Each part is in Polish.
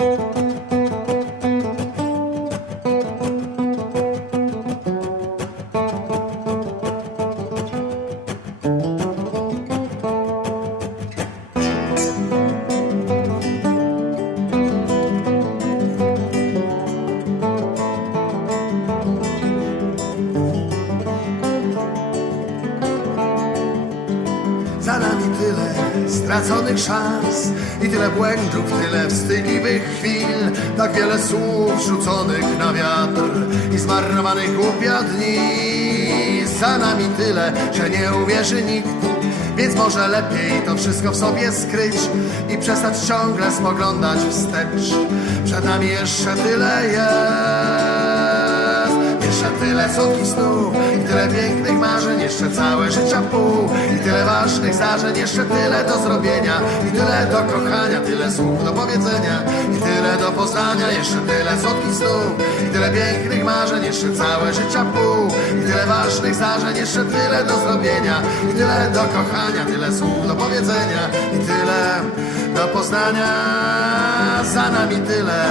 Za tyle straconych szans i tyle błędów, tyle wstydliwych chwil, tak wiele słów rzuconych na wiatr i zmarnowanych głupia dni. Za nami tyle, że nie uwierzy nikt, więc może lepiej to wszystko w sobie skryć i przestać ciągle spoglądać wstecz. Przed nami jeszcze tyle jest. Tyle słodkich snów i tyle pięknych marzeń, jeszcze całe życia pół. I tyle ważnych zdarzeń, jeszcze tyle do zrobienia. I tyle do kochania, tyle słów do powiedzenia. I tyle do poznania, jeszcze tyle słodkich snów i tyle pięknych marzeń, jeszcze całe życia pół i tyle ważnych zdarzeń, jeszcze tyle do zrobienia i tyle do kochania, tyle słów do powiedzenia i tyle do poznania. Za nami tyle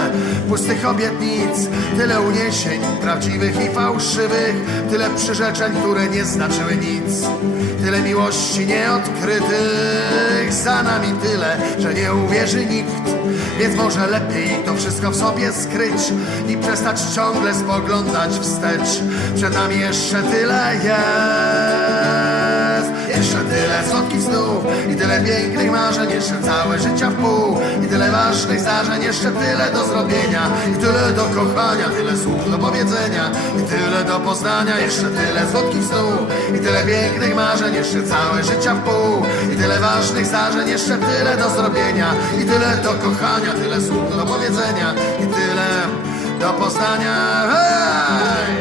pustych obietnic, tyle uniesień prawdziwych i fałszywych, tyle przyrzeczeń, które nie znaczyły nic, tyle miłości nieodkrytych. Nami tyle, że nie uwierzy nikt, więc może lepiej to wszystko w sobie skryć i przestać ciągle spoglądać wstecz. Przed nami jeszcze tyle jest. Tyle słodkich snów i tyle pięknych marzeń, jeszcze całe życia w pół. I tyle ważnych zdarzeń, jeszcze tyle do zrobienia. I tyle do kochania, tyle słów do powiedzenia. I tyle do poznania, jeszcze tyle słodkich snów. I tyle pięknych marzeń, jeszcze całe życia w pół. I tyle ważnych zdarzeń, jeszcze tyle do zrobienia. I tyle do kochania, tyle słów do powiedzenia. I tyle do poznania. Hej!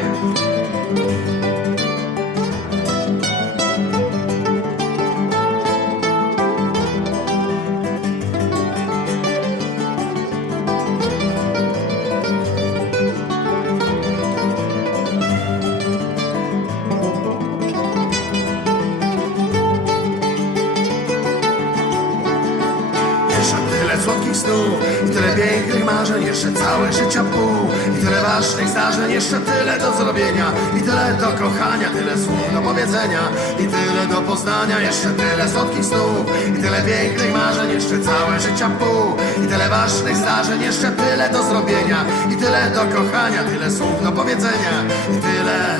Snów. I tyle pięknych marzeń, jeszcze całe życia pół i tyle ważnych zdarzeń, jeszcze tyle do zrobienia. I tyle do kochania, tyle słów do powiedzenia. I tyle do poznania, jeszcze tyle słodkich snów. I tyle pięknych marzeń, jeszcze całe życia pół i tyle ważnych zdarzeń, jeszcze tyle do zrobienia. I tyle do kochania, tyle słów do powiedzenia. I tyle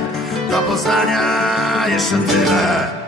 do poznania, jeszcze tyle.